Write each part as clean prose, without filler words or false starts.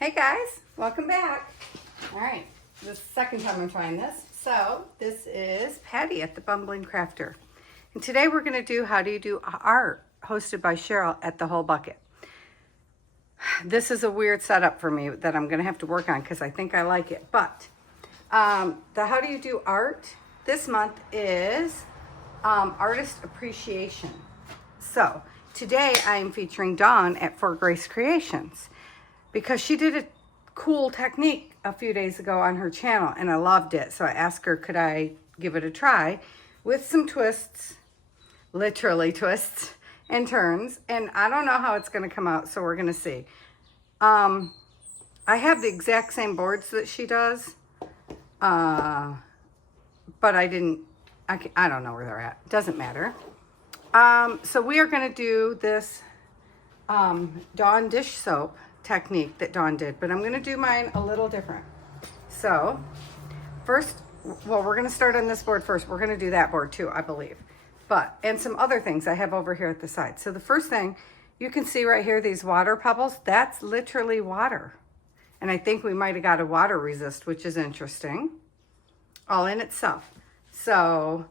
Hey guys, welcome back. All right, this is the second time I'm trying this. So this is Patty at the Bumbling Crafter. And today we're gonna do How Do You Do Art, hosted by Sharyl at the Whole Bucket. This is a weird setup for me that I'm gonna have to work on because I think I like it. But the How Do You Do Art this month is Artist Appreciation. So today I'm featuring Dawn at For Grace Creations, because she did a cool technique a few days ago on her channel and I loved it. So I asked her, could I give it a try with some twists, literally twists and turns. And I don't know how it's going to come out, so we're going to see. I have the exact same boards that she does, but I don't know where they're at. Doesn't matter. So we are going to do this Dawn dish soap technique that Dawn did, but I'm going to do mine a little different. So first, well, we're going to start on this board first. We're going to do that board too, I believe, and some other things I have over here at the side. So the first thing you can see right here, these water pebbles, that's literally water. And I think we might have got a water resist, which is interesting, all in itself. So,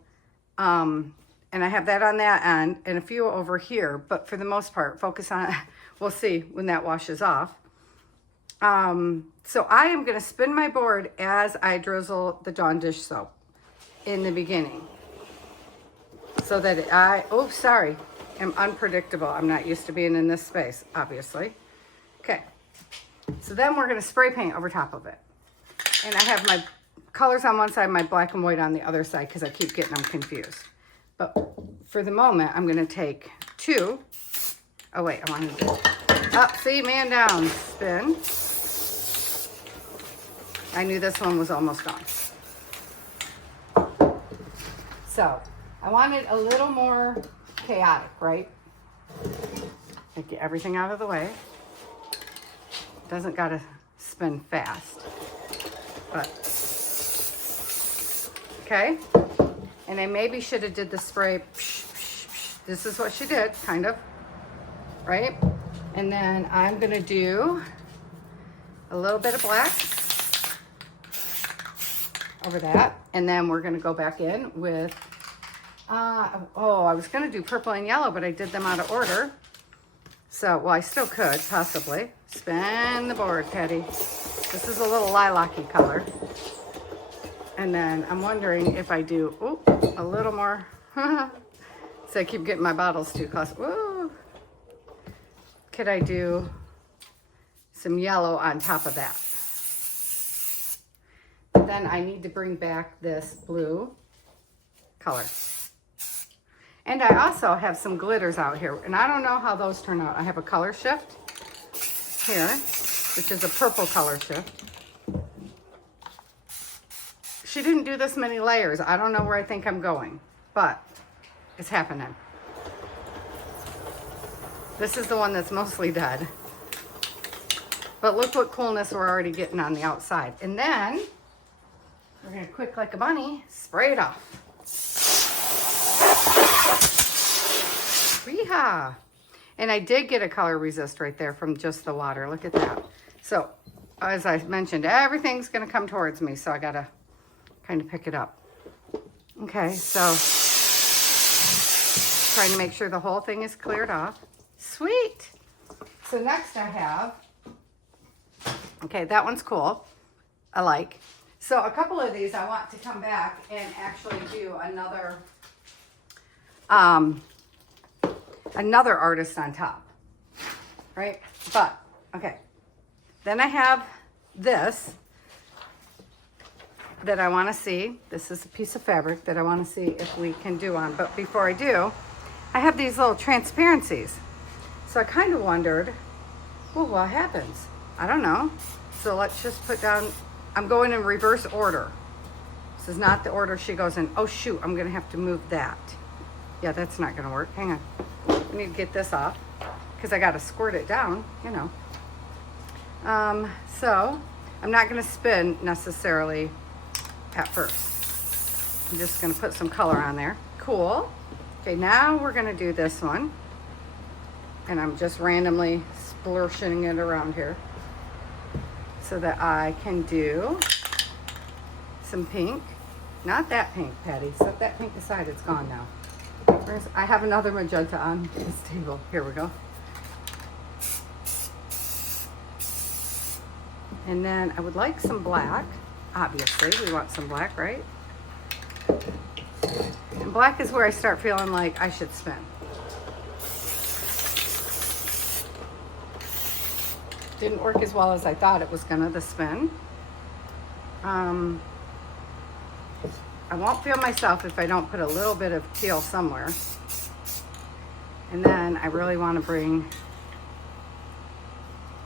and I have that on that end and a few over here, but for the most part, focus on, we'll see when that washes off. So I am gonna spin my board as I drizzle the Dawn dish soap in the beginning, so that am unpredictable. I'm not used to being in this space, obviously. Okay, so then we're gonna spray paint over top of it. And I have my colors on one side, my black and white on the other side, because I keep getting them confused. But for the moment, I'm gonna take two. Oh wait, I wanted to up, see, man down, spin. I knew this one was almost gone. So I wanted a little more chaotic, right? Like, get everything out of the way. Doesn't gotta spin fast, but okay. And I maybe should have did the spray. This is what she did, kind of, right? And then I'm gonna do a little bit of black over that. And then we're gonna go back in with, I was gonna do purple and yellow, but I did them out of order. So, well, I still could, possibly. Spin the board, Patty. This is a little lilac-y color. And then I'm wondering if I do, a little more. So I keep getting my bottles too close. Woo. Could I do some yellow on top of that? Then I need to bring back this blue color. And I also have some glitters out here, and I don't know how those turn out. I have a color shift here, which is a purple color shift. She didn't do this many layers. I don't know where I think I'm going, but it's happening. This is the one that's mostly dead. But look what coolness we're already getting on the outside. And then we're gonna, quick like a bunny, spray it off. Yeehaw. And I did get a color resist right there from just the water. Look at that. So as I mentioned, everything's gonna come towards me, so I gotta kind of pick it up. Okay, so trying to make sure the whole thing is cleared off. Sweet. So next I have, okay, that one's cool. I like. So a couple of these I want to come back and actually do another artist on top, right? But, okay. Then I have this that I want to see. This is a piece of fabric that I want to see if we can do on. But before I do, I have these little transparencies. So I kind of wondered, well, what happens? I don't know. So let's just put down, I'm going in reverse order. This is not the order she goes in. Oh shoot, I'm gonna have to move that. Yeah, that's not gonna work. Hang on. I need to get this off because I gotta squirt it down, you know. So I'm not gonna spin necessarily at first. I'm just gonna put some color on there. Cool. Okay, now we're gonna do this one. And I'm just randomly splurshing it around here. so that I can do some pink. Not that pink, Patty. Set that pink aside. It's gone now. I have another magenta on this table. Here we go. And then I would like some black. Obviously, we want some black, right? And black is where I start feeling like I should spin. Didn't work as well as I thought it was gonna, the spin. I won't feel myself if I don't put a little bit of teal somewhere. And then I really want to bring,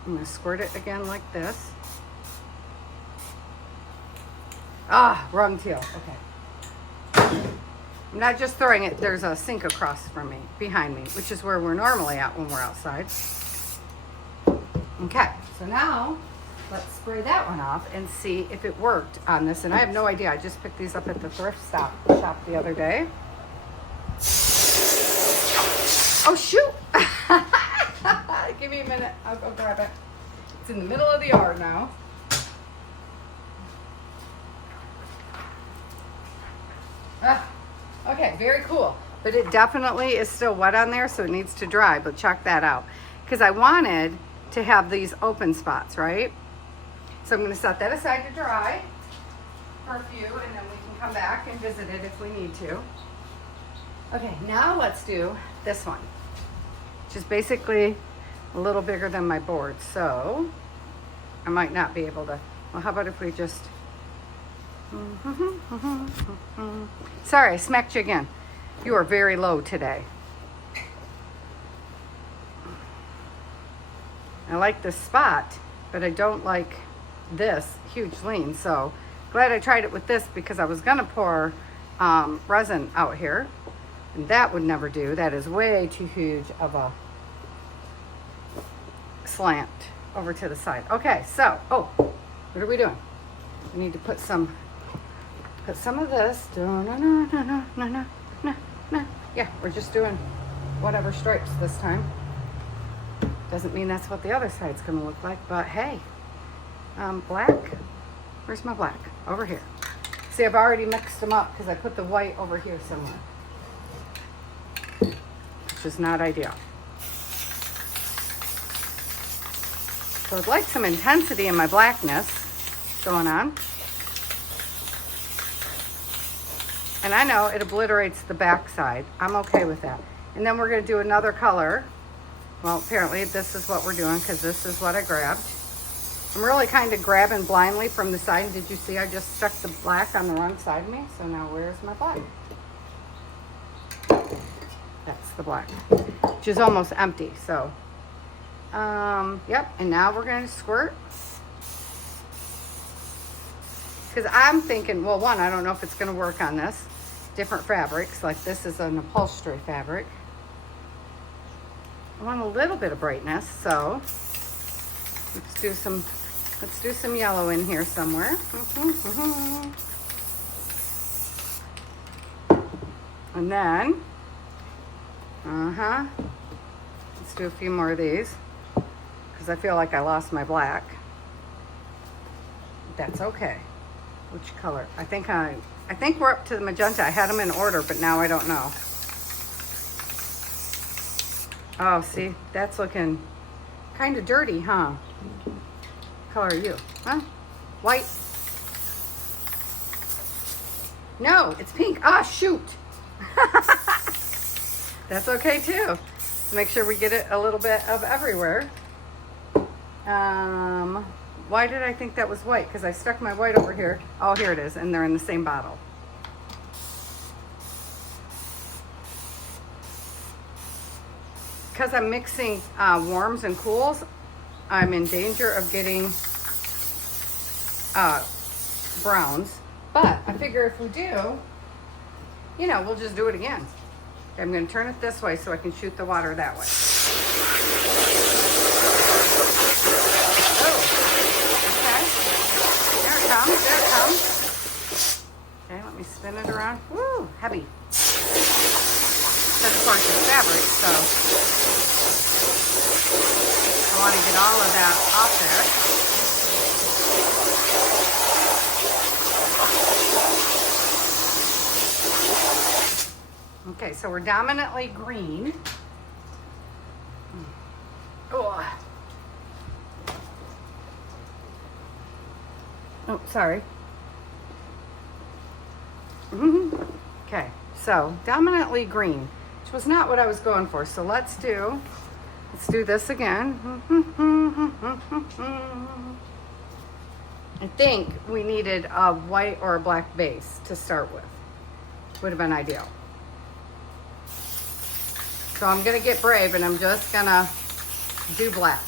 I'm going to squirt it again like this. Ah, wrong teal. Okay. I'm not just throwing it, there's a sink across from me, behind me, which is where we're normally at when we're outside. Okay, so now let's spray that one off and see if it worked on this. And I have no idea. I just picked these up at the thrift shop the other day. Oh, shoot. Give me a minute. I'll go grab it. It's in the middle of the yard now. Okay, very cool. But it definitely is still wet on there, so it needs to dry. But check that out. Because I wanted to have these open spots, right? So I'm going to set that aside to dry for a few, and then we can come back and visit it if we need to. Okay, now let's do this one, which is basically a little bigger than my board. So I might not be able to, well, how about if we just, sorry, I smacked you again. You are very low today. I like this spot, but I don't like this huge lean. So glad I tried it with this, because I was gonna pour resin out here, and that would never do. That is way too huge of a slant over to the side. Okay, so what are we doing? We need to put some of this. Yeah, we're just doing whatever stripes this time. Doesn't mean that's what the other side's gonna look like, but hey. Black, where's my black? Over here. See, I've already mixed them up because I put the white over here somewhere, which is not ideal. So I'd like some intensity in my blackness going on. And I know it obliterates the back side. I'm okay with that. And then we're gonna do another color. Well, apparently this is what we're doing, because this is what I grabbed. I'm really kind of grabbing blindly from the side. Did you see I just stuck the black on the wrong side of me? So now where's my black? That's the black, which is almost empty. So, yep. And now we're going to squirt. Because I'm thinking, well, one, I don't know if it's going to work on this. Different fabrics, like this is an upholstery fabric. I want a little bit of brightness, so let's do some yellow in here somewhere. And then, let's do a few more of these, because I feel like I lost my black. That's okay. Which color? I think we're up to the magenta. I had them in order, but now I don't know. Oh, see, that's looking kind of dirty, huh? What color are you? Huh? White? No, it's pink. Ah, shoot. That's okay too. Make sure we get it a little bit of everywhere. Why did I think that was white? Because I stuck my white over here. Oh, here it is, and they're in the same bottle. Because I'm mixing warms and cools, I'm in danger of getting browns. But I figure if we do, you know, we'll just do it again. I'm going to turn it this way so I can shoot the water that way. Oh, okay. There it comes, there it comes. Okay, let me spin it around. Woo, heavy. That's of course it's fabric, so I want to get all of that off there. so we're dominantly green. Oh, oh sorry. Okay, so dominantly green, which was not what I was going for. So let's do this again. I think we needed a white or a black base to start with. Would have been ideal. So I'm gonna get brave and I'm just gonna do black.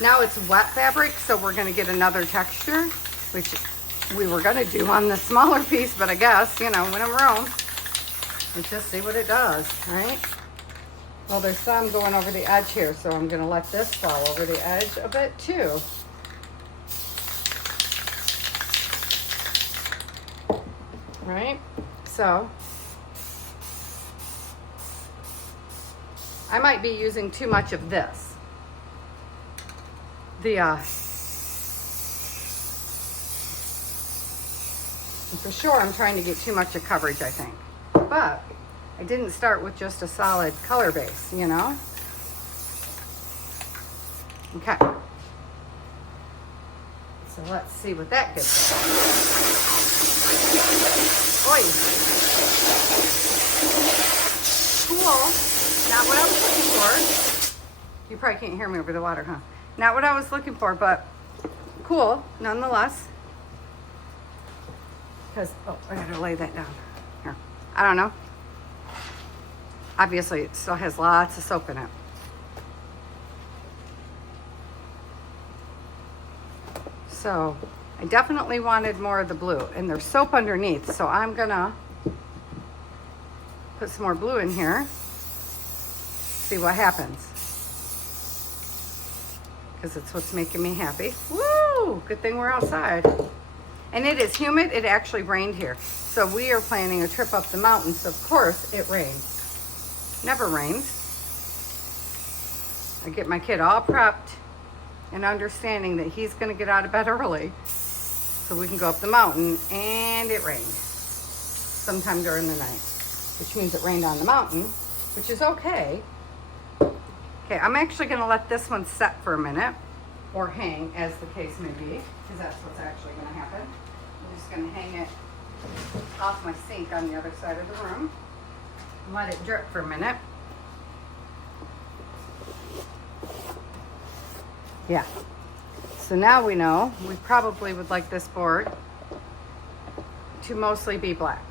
Now it's wet fabric, so we're gonna get another texture, which we were gonna do on the smaller piece, but I guess, you know, when I'm wrong, let's just see what it does, right? Well, there's some going over the edge here, so I'm gonna let this fall over the edge a bit too. Right? So, I might be using too much of this. For sure, I'm trying to get too much of coverage, I think. But I didn't start with just a solid color base, you know? Okay. So let's see what that gives us. Oi. Cool. Not what I was looking for. You probably can't hear me over the water, huh? Not what I was looking for, but cool nonetheless. Because, oh, I gotta lay that down. Here. I don't know. Obviously, it still has lots of soap in it. So, I definitely wanted more of the blue. And there's soap underneath, so I'm gonna put some more blue in here. See what happens. Because it's what's making me happy. Woo! Good thing we're outside. And it is humid. It actually rained here. So we are planning a trip up the mountain. So of course it rains. Never rains. I get my kid all prepped and understanding that he's going to get out of bed early so we can go up the mountain, and it rained sometime during the night, which means it rained on the mountain, which is okay. Okay, I'm actually going to let this one set for a minute, or hang, as the case may be, because that's what's actually going to happen. I'm just going to hang it off my sink on the other side of the room and let it drip for a minute. Yeah. So now we know we probably would like this board to mostly be black.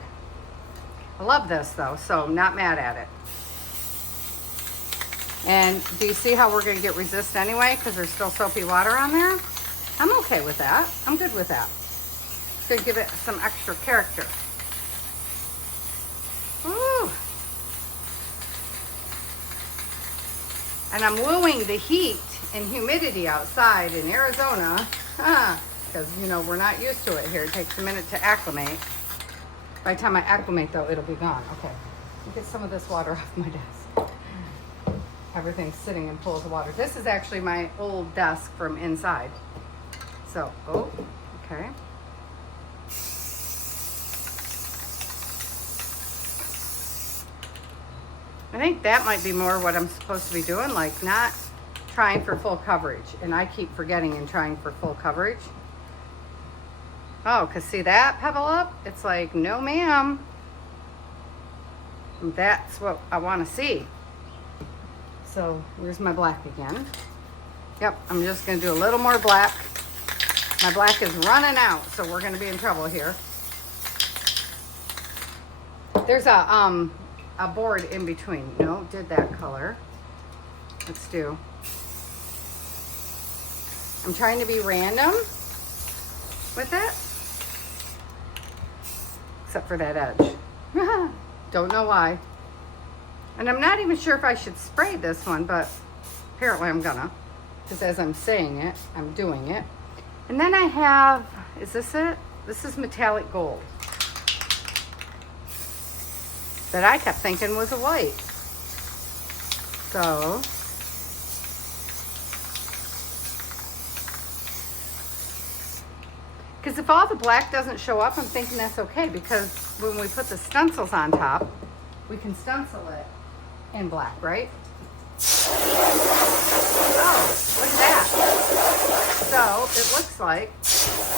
I love this though, so I'm not mad at it. And do you see how we're going to get resist anyway because there's still soapy water on there? I'm okay with that. I'm good with that. It's going to give it some extra character. Ooh. And I'm wooing the heat and humidity outside in Arizona because, you know, we're not used to it here. It takes a minute to acclimate. By the time I acclimate, though, it'll be gone. Okay, let me get some of this water off my desk. Everything's sitting in pools of water. This is actually my old desk from inside. So, oh, okay. I think that might be more what I'm supposed to be doing, like not trying for full coverage. And I keep forgetting and trying for full coverage. Oh, because see that pebble up? It's like, no ma'am. That's what I want to see. So where's my black again? Yep, I'm just going to do a little more black. My black is running out, so we're going to be in trouble here. There's a board in between. No, did that color. Let's do. I'm trying to be random with it. Except for that edge. Don't know why. And I'm not even sure if I should spray this one, but apparently I'm gonna. Because as I'm saying it, I'm doing it. And then I have, is this it? This is metallic gold. That I kept thinking was a white. So, because if all the black doesn't show up, I'm thinking that's okay, because when we put the stencils on top, we can stencil it in black, right? Oh, look at that. So it looks like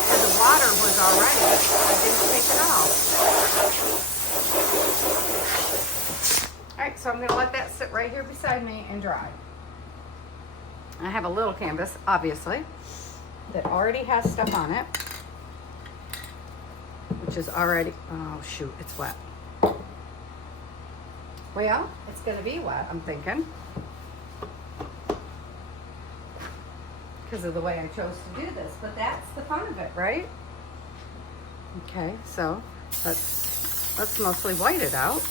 where the water was already, I didn't take it off. All right, so I'm gonna let that sit right here beside me and dry. I have a little canvas, obviously, that already has stuff on it, which is already, oh shoot, it's wet. Well, it's gonna be wet, I'm thinking, because of the way I chose to do this, but that's the fun of it, right? Okay, so let's mostly white it out.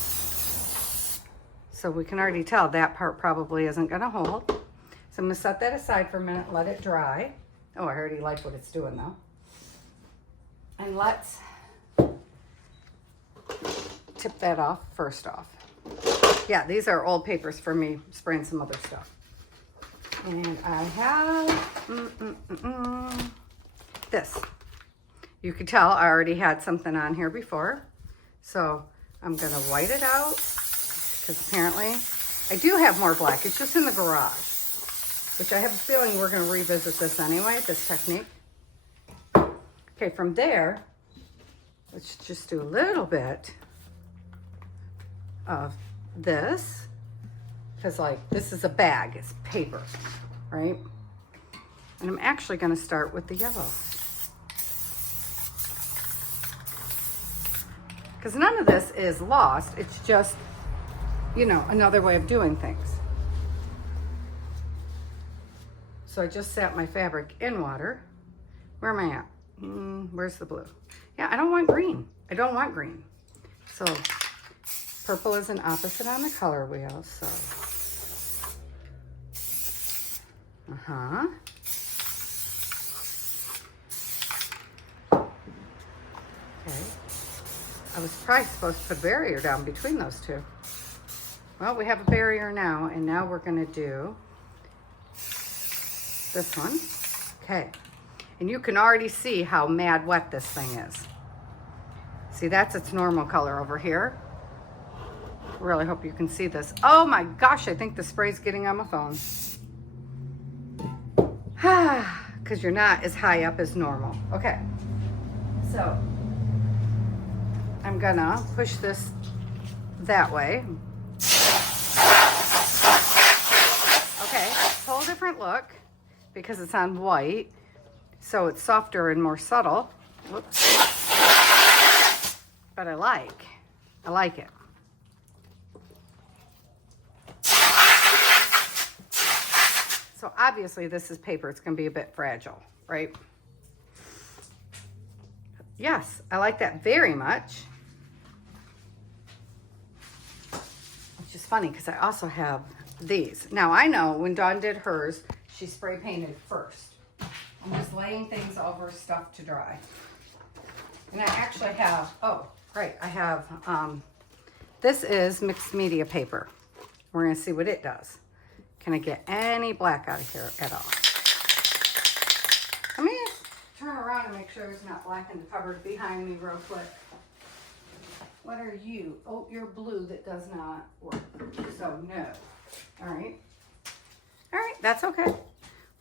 So we can already tell that part probably isn't gonna hold. So I'm gonna set that aside for a minute, let it dry. Oh, I already like what it's doing though. And let's tip that off first off. Yeah, these are old papers for me spraying some other stuff. And I have this. You could tell I already had something on here before. So I'm gonna white it out because apparently I do have more black. It's just in the garage, which I have a feeling we're gonna revisit this anyway, this technique. Okay, from there, let's just do a little bit of this, because like this is a bag, it's paper, right? And I'm actually going to start with the yellow, because none of this is lost. It's just, you know, another way of doing things. So I just sat my fabric in water. Where am I at? Where's the blue? Yeah, I don't want green. I don't want green. So purple is an opposite on the color wheel, so. Okay. I was probably supposed to put a barrier down between those two. Well, we have a barrier now, and now we're gonna do this one. Okay. And you can already see how mad wet this thing is. See, that's its normal color over here. Really hope you can see this. Oh my gosh, I think the spray's getting on my phone. Because you're not as high up as normal. Okay, so I'm gonna push this that way. Okay, whole different look because it's on white. So it's softer and more subtle. Whoops. But I like it. So obviously this is paper. It's gonna be a bit fragile, right? Yes, I like that very much. Which is funny because I also have these. Now I know when Dawn did hers, she spray painted first. I'm just laying things over stuff to dry. And I actually have, oh, right, I have, this is mixed media paper. We're gonna see what it does. Can I get any black out of here at all? Let me turn around and make sure there's not black in the cupboard behind me real quick. What are you? Oh, you're blue that does not work. So no. All right. All right, that's okay.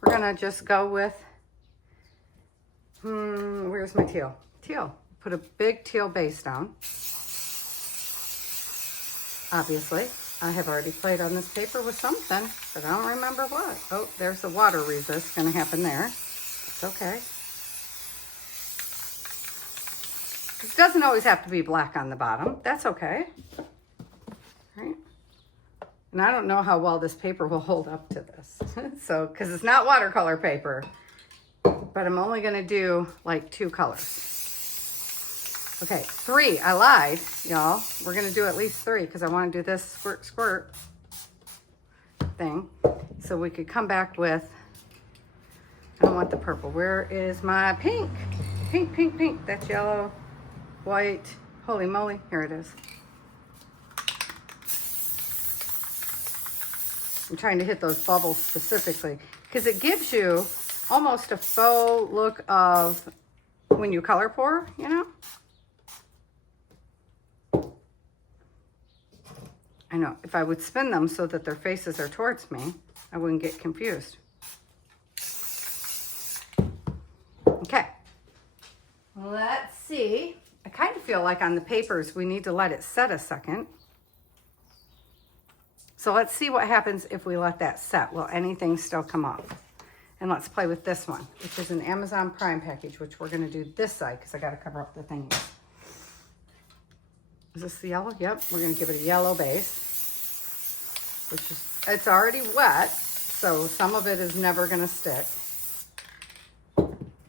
We're gonna just go with, where's my teal? Teal. Put a big teal base down. Obviously, I have already played on this paper with something, but I don't remember what. Oh, there's the water resist gonna happen there. It's okay. It doesn't always have to be black on the bottom. That's okay. All right. And I don't know how well this paper will hold up to this. So, because it's not watercolor paper, but I'm only gonna do like 2 colors. Okay, 3, I lied, y'all. We're gonna do at least 3 because I wanna do this squirt, squirt thing. So we could come back with, I don't want the purple. Where is my pink? Pink, pink, pink. That's yellow, white. Holy moly, here it is. I'm trying to hit those bubbles specifically because it gives you almost a faux look of when you color pour, you know? I know, if I would spin them so that their faces are towards me, I wouldn't get confused. Okay, let's see. I kind of feel like on the papers, we need to let it set a second. So let's see what happens if we let that set. Will anything still come off? And let's play with this one, which is an Amazon Prime package, which we're gonna do this side because I gotta cover up the thingy. Is this the yellow? Yep, we're gonna give it a yellow base, which is, it's already wet, so some of it is never gonna stick.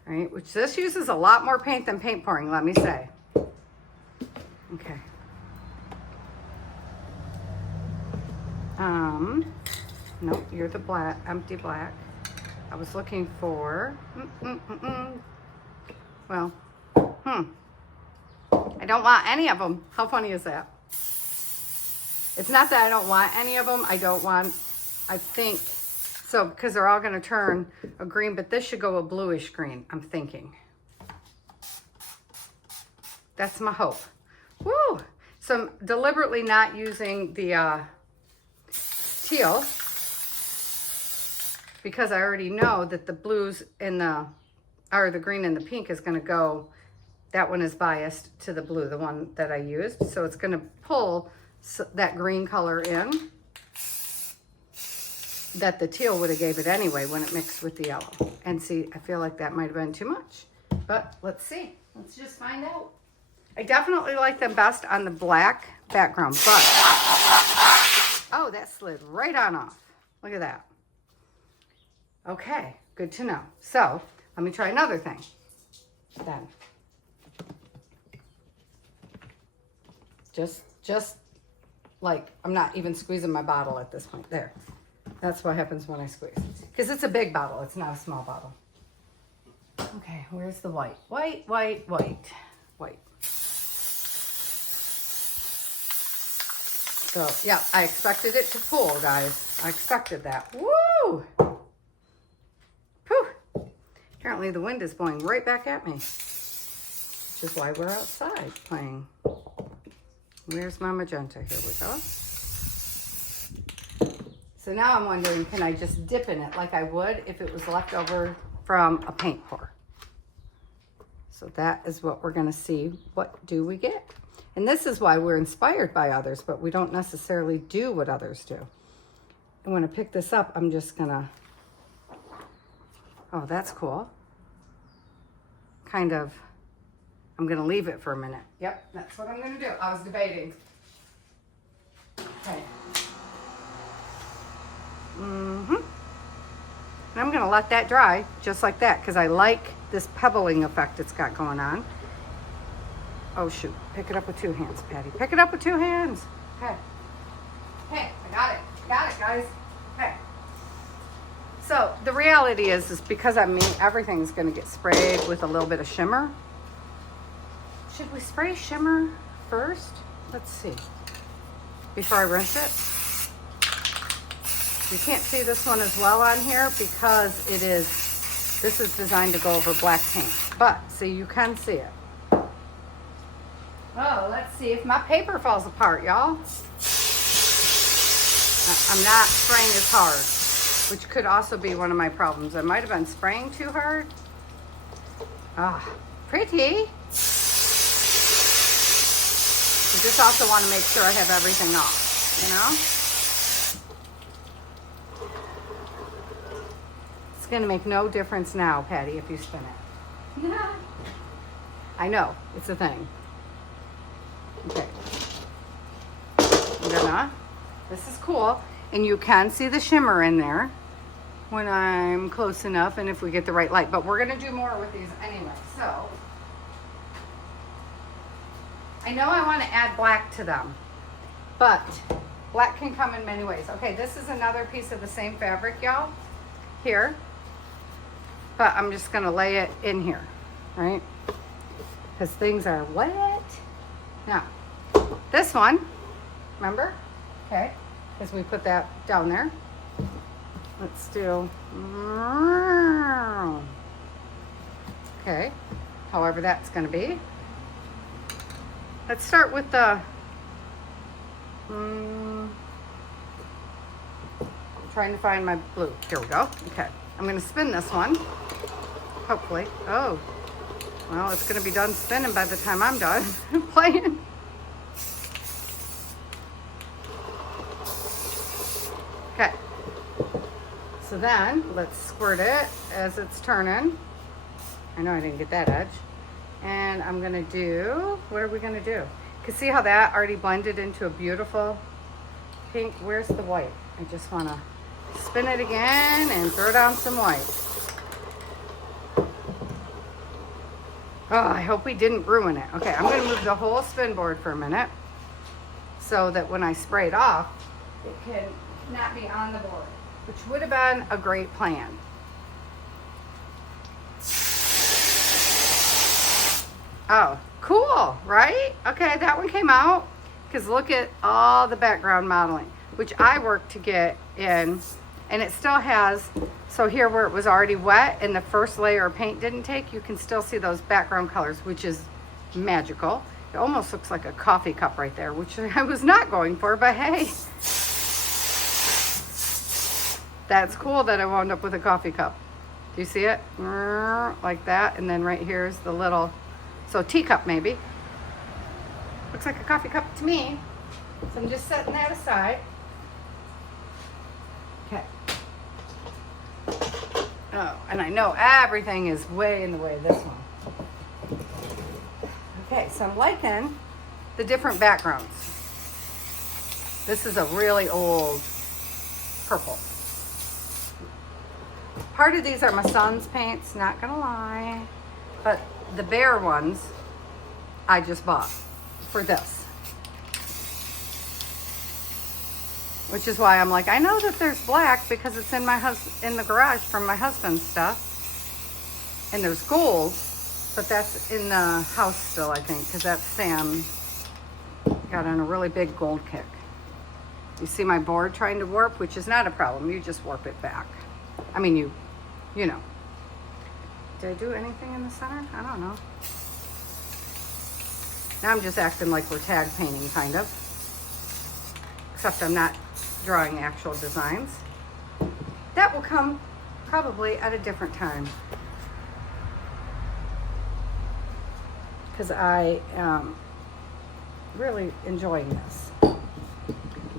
Right, which this uses a lot more paint than paint pouring, let me say. Okay. No, you're the black, empty black. I was looking for, well, I don't want any of them. How funny is that? It's not that I don't want any of them. I think, so because they're all gonna turn a green, but this should go a bluish green, I'm thinking. That's my hope. Woo! So I'm deliberately not using the teal because I already know that the blues and the green and the pink is gonna go, that one is biased to the blue, the one that I used. So it's gonna pull that green color in that the teal would have gave it anyway when it mixed with the yellow. And see, I feel like that might have been too much, but let's see. Let's just find out. I definitely like them best on the black background, but, oh, that slid right on off. Look at that. Okay, good to know. So let me try another thing then. Just like, I'm not even squeezing my bottle at this point. There. That's what happens when I squeeze. Because it's a big bottle. It's not a small bottle. Okay, where's the white? White. So, yeah, I expected it to pull, guys. I expected that. Woo! Whew. Apparently the wind is blowing right back at me. Which is why we're outside playing. Where's my magenta? Here we go. So now I'm wondering, can I just dip in it like I would if it was left over from a paint pour? So that is what we're gonna see. What do we get? And this is why we're inspired by others, but we don't necessarily do what others do. And when I pick this up, I'm just gonna, oh, that's cool. Kind of, I'm gonna leave it for a minute. Yep, that's what I'm gonna do. I was debating. Okay. And I'm gonna let that dry just like that because I like this pebbling effect it's got going on. Oh shoot, pick it up with two hands, Patty. Pick it up with two hands. Okay. Hey, I got it. Got it, guys. Okay. So the reality is because everything's gonna get sprayed with a little bit of shimmer. Should we spray shimmer first? Let's see. Before I rinse it. You can't see this one as well on here because this is designed to go over black paint. But see, you can see it. Oh, let's see if my paper falls apart, y'all. I'm not spraying as hard, which could also be one of my problems. I might have been spraying too hard. Ah, pretty. I just also want to make sure I have everything off, you know? It's going to make no difference now, Patty, if you spin it. I know, it's a thing. Okay. This is cool. And you can see the shimmer in there when I'm close enough and if we get the right light. But we're going to do more with these anyway. So, I know I want to add black to them. But black can come in many ways. Okay, this is another piece of the same fabric, y'all. Here. But I'm just going to lay it in here, right? Because things are wet. Now, this one, remember? Okay, because we put that down there. Let's do, okay, however that's going to be. Let's start with the, trying to find my blue. Here we go. Okay, I'm gonna spin this one, hopefully. Oh, well, it's gonna be done spinning by the time I'm done playing. Okay, so then let's squirt it as it's turning. I know I didn't get that edge. And I'm gonna do, what are we gonna do? Cause see how that already blended into a beautiful pink? Where's the white? I just wanna spin it again and throw down some white. Oh, I hope we didn't ruin it. Okay, I'm gonna move the whole spin board for a minute so that when I spray it off, it can not be on the board, which would have been a great plan. Oh, cool, right? Okay, that one came out because look at all the background modeling, which I worked to get in, and it still has, so here where it was already wet and the first layer of paint didn't take, you can still see those background colors, which is magical. It almost looks like a coffee cup right there, which I was not going for, but hey. That's cool that I wound up with a coffee cup. Do you see it? Like that, and then right here's the little, so teacup maybe. Looks like a coffee cup to me. So I'm just setting that aside. Okay. Oh, and I know everything is way in the way of this one. Okay, so I'm liking the different backgrounds. This is a really old purple. Part of these are my son's paints, not gonna lie. But the bare ones I just bought for this. Which is why I'm like, I know that there's black because it's in in the garage from my husband's stuff. And there's gold, but that's in the house still, I think, because that's Sam got on a really big gold kick. You see my board trying to warp, which is not a problem. You just warp it back. I mean, you know. Did I do anything in the center? I don't know. Now I'm just acting like we're tag painting, kind of. Except I'm not drawing actual designs. That will come probably at a different time. Because I am really enjoying this.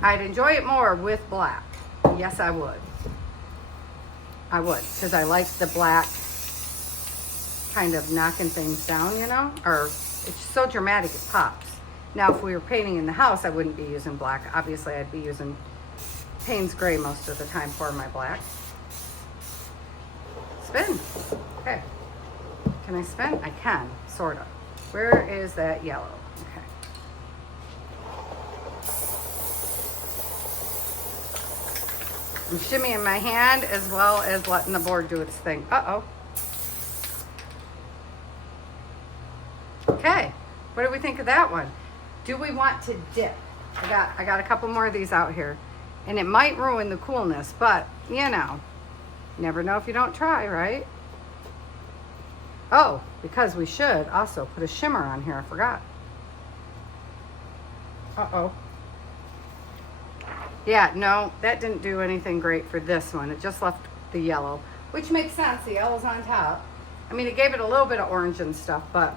I'd enjoy it more with black. Yes, I would. I would, because I like the black kind of knocking things down, you know? Or it's so dramatic it pops. Now, if we were painting in the house, I wouldn't be using black. Obviously, I'd be using Payne's Gray most of the time for my black. Spin. Okay. Can I spin? I can, sort of. Where is that yellow? Okay. I'm shimmying my hand as well as letting the board do its thing. Uh-oh. Okay. What do we think of that one? Do we want to dip? I got a couple more of these out here. And it might ruin the coolness, but, you know, never know if you don't try, right? Oh, because we should also put a shimmer on here. I forgot. Uh-oh. Yeah, no, that didn't do anything great for this one. It just left the yellow, which makes sense. The yellow's on top. I mean, it gave it a little bit of orange and stuff, but...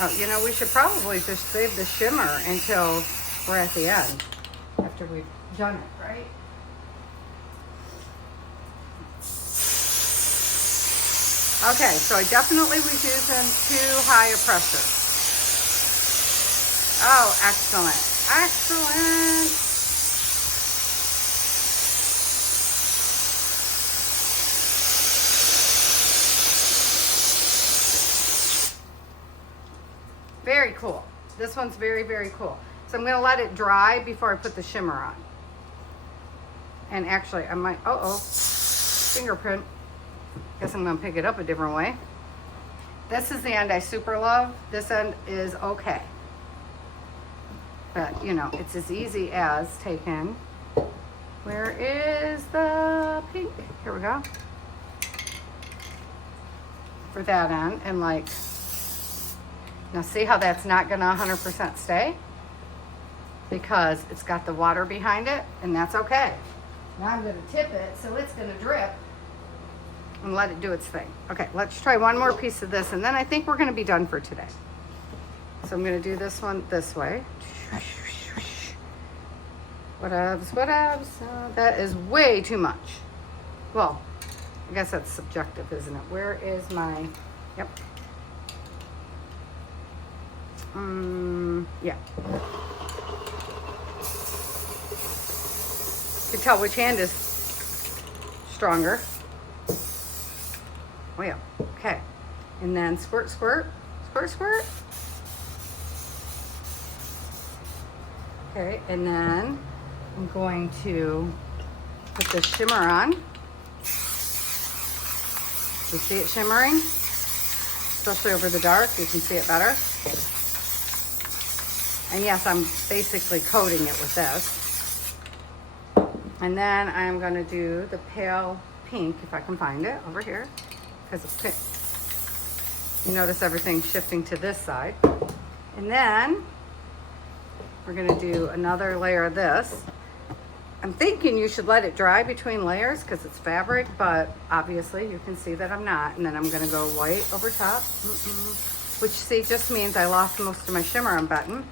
Oh, you know, we should probably just save the shimmer until we're at the end, after we've done it, right? Okay, so I definitely was using too high a pressure. Oh, excellent. Excellent. Very cool. This one's very, very cool. So I'm going to let it dry before I put the shimmer on. And actually, I might, fingerprint. Guess I'm going to pick it up a different way. This is the end I super love. This end is okay. But, you know, it's as easy as taking, where is the pink? Here we go. For that end, and like, Now see how that's not gonna 100% stay? Because it's got the water behind it, and that's okay. Now I'm gonna tip it so it's gonna drip and let it do its thing. Okay, let's try one more piece of this, and then I think we're gonna be done for today. So I'm gonna do this one this way. Whatevs. That is way too much. Well, I guess that's subjective, isn't it? Where is my, yep. Yeah. You can tell which hand is stronger. Oh yeah, okay. And then squirt, squirt, squirt, squirt. Okay, and then I'm going to put the shimmer on. You see it shimmering? Especially over the dark, you can see it better. And yes, I'm basically coating it with this. And then I'm gonna do the pale pink, if I can find it, over here, because it's pink. You notice everything shifting to this side. And then we're gonna do another layer of this. I'm thinking you should let it dry between layers because it's fabric, but obviously you can see that I'm not. And then I'm gonna go white over top, which see just means I lost most of my shimmer I'm betting.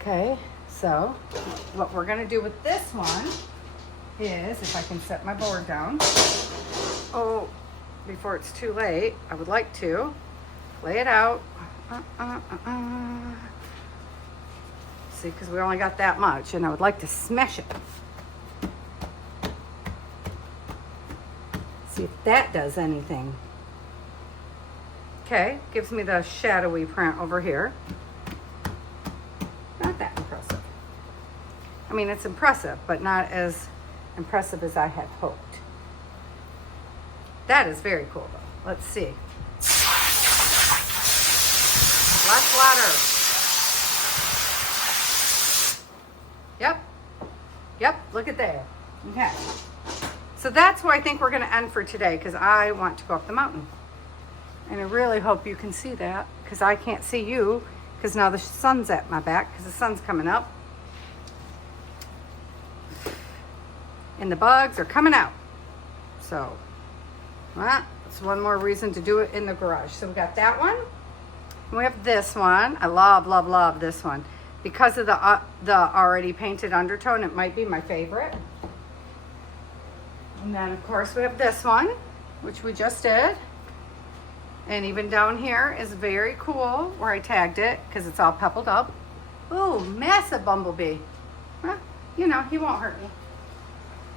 Okay, so what we're gonna do with this one is, if I can set my board down. Oh, before it's too late, I would like to lay it out. See, because we only got that much, and I would like to smash it. See if that does anything. Okay, gives me the shadowy print over here. Not that impressive. I mean, it's impressive, but not as impressive as I had hoped. That is very cool, though. Let's see. Less water. Yep, look at there. Okay. So that's where I think we're going to end for today, because I want to go up the mountain. And I really hope you can see that, because I can't see you, because now the sun's at my back, because the sun's coming up. And the bugs are coming out. So, well, that's one more reason to do it in the garage. So we got that one. And we have this one. I love, love, love this one. Because of the already painted undertone, it might be my favorite. And then, of course, we have this one, which we just did. And even down here is very cool, where I tagged it, because it's all peppled up. Ooh, massive bumblebee. Well, you know, he won't hurt me.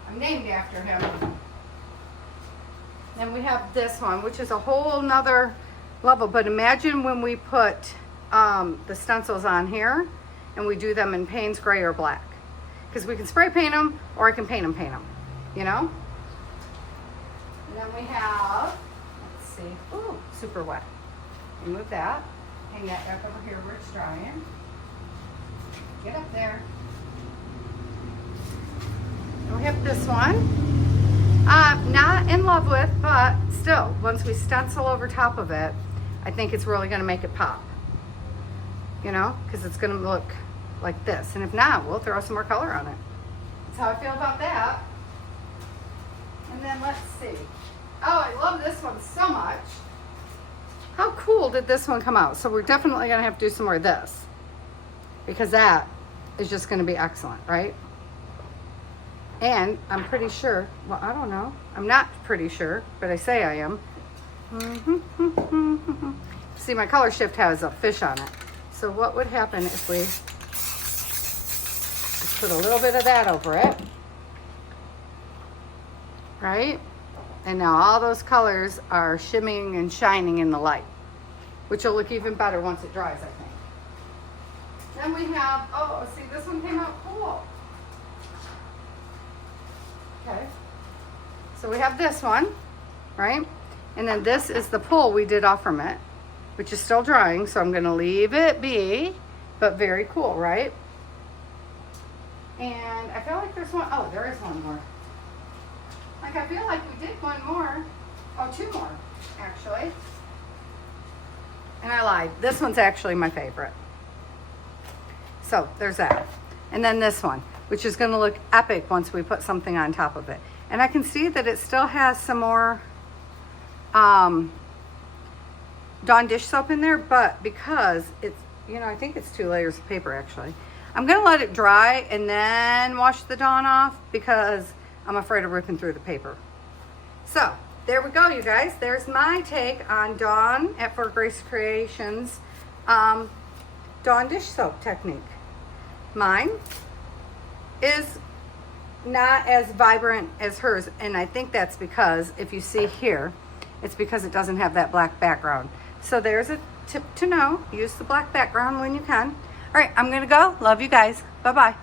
I'm named after him. Then we have this one, which is a whole nother level. But imagine when we put the stencils on here, and we do them in Payne's gray or black, because we can spray paint them, or I can paint them, you know. And then we have, let's see, ooh, super wet. Remove that, hang that back over here where it's drying. Get up there. And we have this one. Not in love with, but still, once we stencil over top of it, I think it's really gonna make it pop. You know, because it's gonna look like this. And if not, we'll throw some more color on it. That's how I feel about that. And then let's see. Oh, I love this one so much. How cool did this one come out? So we're definitely gonna have to do some more of this, because that is just gonna be excellent, right? And I'm pretty sure, well, I don't know. I'm not pretty sure, but I say I am. See, my color shift has a fish on it. So what would happen if we just put a little bit of that over it, right? And now all those colors are shimmying and shining in the light, which will look even better once it dries, I think. Then we have, oh, see, this one came out cool. Okay. So we have this one, right? And then this is the pull we did off from it, which is still drying, so I'm gonna leave it be, but very cool, right? And I feel like there's one, oh, there is one more. Like, I feel like we did one more, oh, two more, actually. And I lied. This one's actually my favorite. So there's that. And then this one, which is going to look epic once we put something on top of it. And I can see that it still has some more Dawn dish soap in there, but because it's, you know, I think it's 2 layers of paper actually. I'm going to let it dry and then wash the Dawn off because I'm afraid of ripping through the paper. So there we go, you guys. There's my take on Dawn at For Grace Creations Dawn dish soap technique. Mine is not as vibrant as hers, and I think that's because if you see here, it's because it doesn't have that black background. So there's a tip to know. Use the black background when you can. All right, I'm gonna go. Love you guys. Bye-bye.